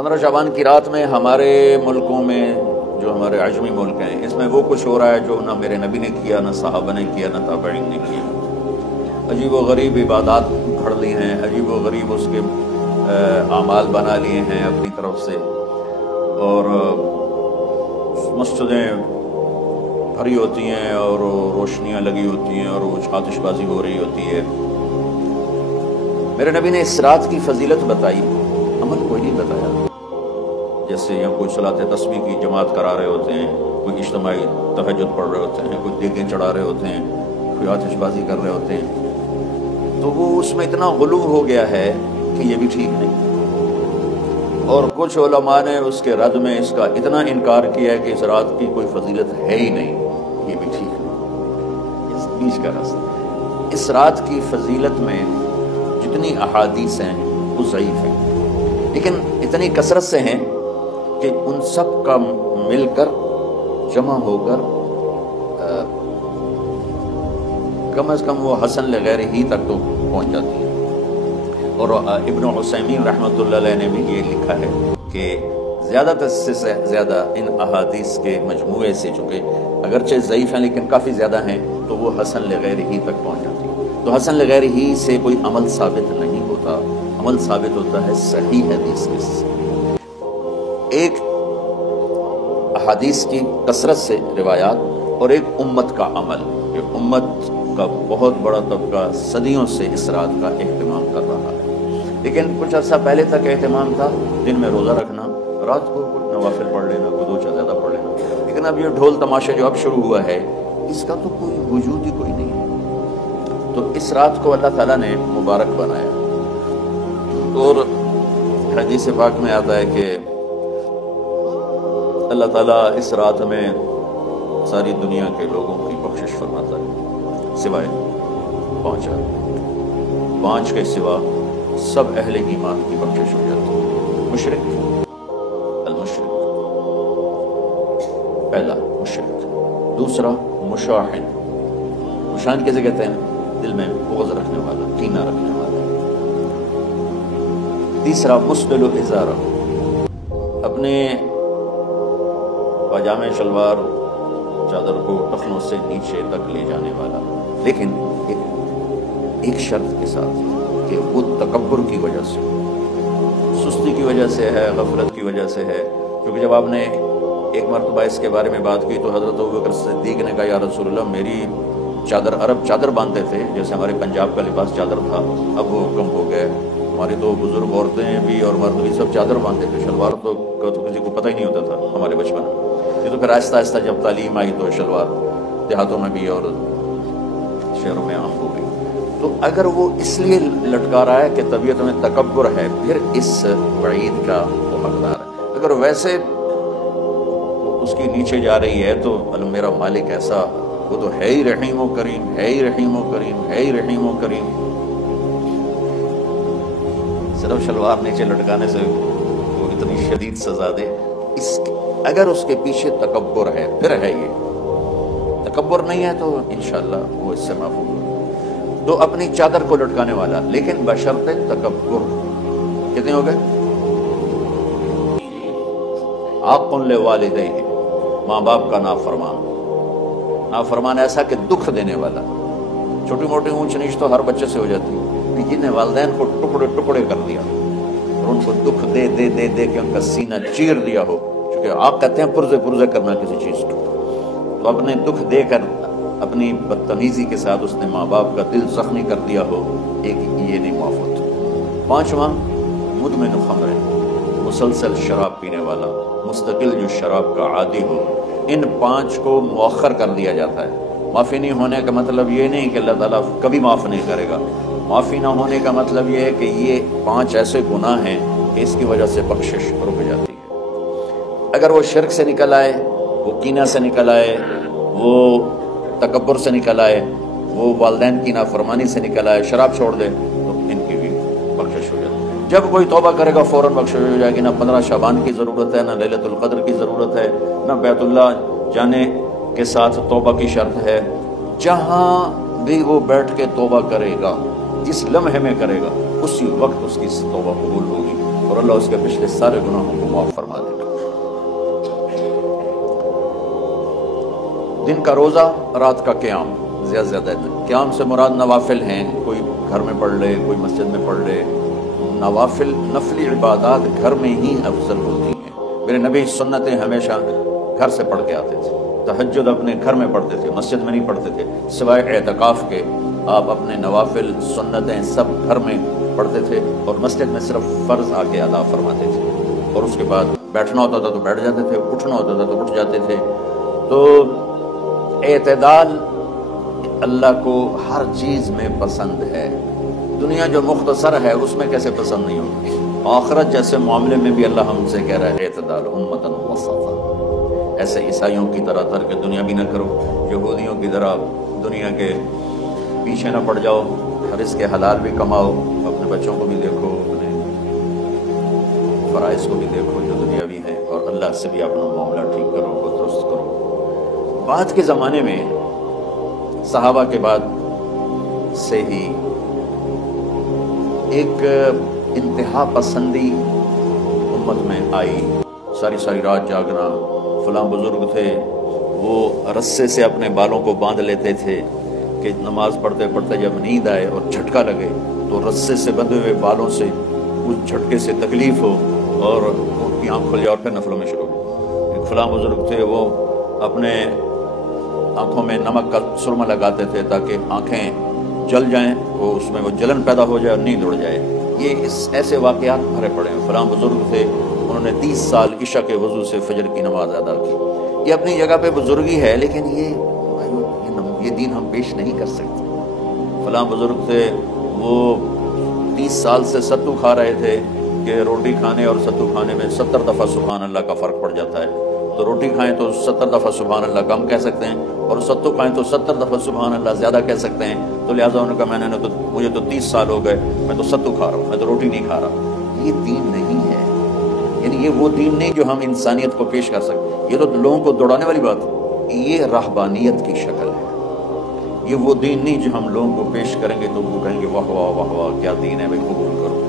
15 شعبان کی رات میں ہمارے ملکوں میں جو ہمارے عجمی ملک ہیں اس میں وہ کچھ ہو رہا ہے جو نہ میرے نبی نے کیا، نہ صحابہ نے کیا، نہ تابعین نے کیا۔ عجیب و غریب عبادات گھڑ لی ہیں، عجیب و غریب اس کے اعمال بنا لیے ہیں اپنی طرف سے، اور مسجدیں بھری ہوتی ہیں اور روشنیاں لگی ہوتی ہیں اور وہ آتش بازی ہو رہی ہوتی ہے۔ میرے نبی نے اس رات کی فضیلت بتائی، عمل کوئی نہیں بتایا۔ جیسے یہاں کوئی صلاۃ تسبیح کی جماعت کرا رہے ہوتے ہیں، کوئی اجتماعی تہجد پڑھ رہے ہوتے ہیں، کوئی دیگیں چڑھا رہے ہوتے ہیں، کوئی آتش بازی کر رہے ہوتے ہیں، تو وہ اس میں اتنا غلو ہو گیا ہے کہ یہ بھی ٹھیک نہیں۔ اور کچھ علماء نے اس کے رد میں اس کا اتنا انکار کیا ہے کہ اس رات کی کوئی فضیلت ہے ہی نہیں، یہ بھی ٹھیک نہیں۔ اس بیچ کا راستہ، اس رات کی فضیلت میں جتنی احادیث ہیں وہ ضعیف ہیں، لیکن اتنی کثرت سے ہیں کہ ان سب کا مل کر جمع ہو کر کم از کم وہ حسن لغیر ہی تک تو پہنچ جاتی ہے۔ اور ابن عثیمین رحمۃ اللہ علیہ نے بھی یہ لکھا ہے کہ زیادہ سے زیادہ ان احادیث کے مجموعے سے، چونکہ اگرچہ ضعیف ہیں لیکن کافی زیادہ ہیں، تو وہ حسن لغیر ہی تک پہنچ جاتی ہے۔ تو حسن لغیر ہی سے کوئی عمل ثابت نہیں ہوتا، عمل ثابت ہوتا ہے صحیح حدیث سے۔ ایک احادیث کی کثرت سے روایات اور ایک امت کا عمل، یہ امت کا بہت بڑا طبقہ صدیوں سے اس رات کا اہتمام کر رہا ہے، لیکن کچھ عرصہ پہلے تک اہتمام تھا دن میں روزہ رکھنا، رات کو کچھ نوافل پڑھ لینا، کوئی 2 چیز زیادہ پڑھ لینا، لیکن اب یہ ڈھول تماشا جو اب شروع ہوا ہے اس کا تو کوئی وجود ہی کوئی نہیں ہے۔ تو اس رات کو اللہ تعالیٰ نے مبارک بنایا، اور حدیث پاک میں آتا ہے کہ اللہ تعالیٰ اس رات میں ساری دنیا کے لوگوں کی بخشش فرماتا ہے سوائے 5 کے سوا سب اہل ایمان کی بخشش ہو جاتی ہے۔ مشرک، المشرک، پہلا مشرک، دوسرا مشاحن، مشاحن کیسے کہتے ہیں؟ دل میں بغض رکھنے والا، کینہ رکھنے والا۔ تیسرا مسبل ازارہ، اپنے پاجامے شلوار چادر کو ٹخنوں سے نیچے تک لے جانے والا، لیکن ایک شرط کے ساتھ کہ وہ تکبر کی وجہ سے، سستی کی وجہ سے ہے، غفلت کی وجہ سے ہے۔ کیونکہ جب آپ نے ایک مرتبہ اس کے بارے میں بات کی تو حضرت ابوبکر صدیق نے کہا یا رسول اللہ، میری چادر، عرب چادر باندھتے تھے جیسے ہمارے پنجاب کا لباس چادر تھا، اب وہ کم ہو گئے، ہماری تو بزرگ عورتیں بھی اور مرد بھی سب چادر باندھتے تھے، شلوار تو کسی کو پتہ ہی نہیں ہوتا تھا ہمارے بچپن میں۔ یہ تو پھر آہستہ آہستہ جب تعلیم آئی تو شلوار دیہاتوں میں بھی اور شہروں میں عام ہو گئی۔ تو اگر وہ اس لیے لٹکا رہا ہے کہ طبیعت میں تکبر ہے، پھر اس وعید کا وہ حقدار ہے۔ اگر ویسے اس کی نیچے جا رہی ہے تو میرا مالک ایسا، وہ تو ہے ہی رحیم و کریم، ہے ہی رحیم و کریم، ہے ہی رحیم و کریم۔ صرف شلوار نیچے لٹکانے سے وہ اتنی شدید سزا دے، اگر اس کے پیچھے تکبر ہے پھر ہے، یہ تکبر نہیں ہے تو انشاءاللہ وہ اس سے معفو ہے۔ تو اپنی چادر کو لٹکانے والا، لیکن بشرط تکبر۔ کتنے ہو گئے؟ عاق لوالدیہ، ماں باپ کا نافرمان، نافرمان ایسا کہ دکھ دینے والا۔ چھوٹی موٹی اونچ نیچ تو ہر بچے سے ہو جاتی ہے، جن نے والدین کو ٹکڑے ٹکڑے کر دیا اور ان کو دکھ دے دے دے دے کے ان کا سینہ چیر دیا ہو، کیونکہ آپ کہتے ہیں پرزے پرزے کرنا کسی چیز کو، تو اپنے دکھ دے کر اپنی بدتمیزی کے ساتھ اس نے ماں باپ کا دل زخمی کر دیا ہو، ایک یہ نہیں معاف ہوتا۔ 5واں مدمن خمر، مسلسل شراب پینے والا، مستقل جو شراب کا عادی ہو۔ ان 5 کو مؤخر کر دیا جاتا ہے۔ معافی نہیں ہونے کا مطلب یہ نہیں کہ اللہ تعالیٰ کبھی معاف نہیں کرے گا، معافی نہ ہونے کا مطلب یہ ہے کہ یہ 5 ایسے گناہ ہیں کہ اس کی وجہ سے بخشش رک جاتی ہے۔ اگر وہ شرک سے نکل آئے، وہ کینہ سے نکل آئے، وہ تکبر سے نکل آئے، وہ والدین کی نافرمانی سے نکل آئے، شراب چھوڑ دے، تو ان کی بھی بخشش ہو جاتی ہے۔ جب کوئی توبہ کرے گا فوراً بخشش ہو جائے گی۔ نہ 15 شعبان کی ضرورت ہے، نہ لیلۃ القدر کی ضرورت ہے، نہ بیت اللہ جانے کے ساتھ توبہ کی شرط ہے۔ جہاں بھی وہ بیٹھ کے توبہ کرے گا، جس لمحے میں کرے گا، اسی وقت اس کی توبہ قبول ہوگی۔ اور اللہ اس کے پچھلے سارے گناہوں کو معاف فرما دے گا۔ دن کا روزہ، رات کا قیام، زیادہ سے زیادہ قیام سے مراد نوافل ہیں، کوئی گھر میں پڑھ لے، کوئی مسجد میں پڑھ لے۔ نوافل، نفلی عبادات گھر میں ہی افضل ہوتی ہیں۔ میرے نبی سنتیں ہمیشہ گھر سے پڑھ کے آتے تھے، تہجد اپنے گھر میں پڑھتے تھے، مسجد میں نہیں پڑھتے تھے، سوائے اعتکاف کے آپ اپنے نوافل سنتیں سب گھر میں پڑھتے تھے، اور مسجد میں صرف فرض آ کے ادا فرماتے تھے، اور اس کے بعد بیٹھنا ہوتا تھا تو بیٹھ جاتے تھے، اٹھنا ہوتا تھا تو اٹھ جاتے تھے۔ تو اعتدال اللہ کو ہر چیز میں پسند ہے۔ دنیا جو مختصر ہے اس میں کیسے پسند نہیں ہوگی؟ آخرت جیسے معاملے میں بھی اللہ ہم سے کہہ رہا ہے اعتدال امتن وسطا، ایسے عیسائیوں کی طرح ترک دنیا بھی نہ کرو، یہودیوں کی طرح دنیا کے پیچھے نہ پڑ جاؤ، رزق کے حلال بھی کماؤ، اپنے بچوں کو بھی دیکھو، اپنے فرائض کو بھی دیکھو جو دنیاوی ہیں، اور اللہ سے بھی اپنا معاملہ ٹھیک کرو، درست کرو۔ بعد کے زمانے میں صحابہ کے بعد سے ہی ایک انتہا پسندی امت میں آئی، ساری ساری رات جاگنا۔ فلاں بزرگ تھے وہ رسے سے اپنے بالوں کو باندھ لیتے تھے کہ نماز پڑھتے پڑھتے جب نیند آئے اور جھٹکا لگے تو رسے سے بندھے ہوئے بالوں سے اس جھٹکے سے تکلیف ہو اور ان کی آنکھ کھل جائے اور پھر نفلوں میں شروع ہو۔ ایک فلاں بزرگ تھے وہ اپنے آنکھوں میں نمک کا سرمہ لگاتے تھے تاکہ آنکھیں جل جائیں، وہ اس میں وہ جلن پیدا ہو جائے اور نیند اڑ جائے۔ یہ ایسے واقعات بھرے پڑے ہیں۔ فلاں بزرگ تھے انہوں نے 30 سال عشاء کے وضو سے فجر کی نماز ادا کی۔ یہ اپنی جگہ پہ بزرگی ہے، لیکن یہ دین ہم پیش نہیں کر سکتے۔ فلاں بزرگ تھے وہ 30 سال سے ستو کھا رہے تھے کہ روٹی کھانے اور ستو کھانے میں 70 دفعہ سبحان اللہ کا فرق پڑ جاتا ہے، تو روٹی کھائیں تو 70 دفعہ سبحان اللہ کم کہہ سکتے ہیں، اور ستو کھائیں تو 70 دفعہ سبحان اللہ زیادہ کہہ سکتے ہیں۔ تو لہٰذا انہوں نے کہا مجھے تو 30 سال ہو گئے، میں تو ستو کھا رہا ہوں، میں تو روٹی نہیں کھا رہا۔ یہ دین نہیں ہے، یعنی یہ وہ دین نہیں جو ہم انسانیت کو پیش کر سکتے۔ یہ تو لوگوں کو دوڑانے والی بات ہے، یہ رہبانیت کی شکل ہے۔ یہ وہ دین نہیں جو ہم لوگوں کو پیش کریں گے تو وہ کہیں گے واہ واہ واہ واہ کیا دین ہے بھائی، قبول کرو۔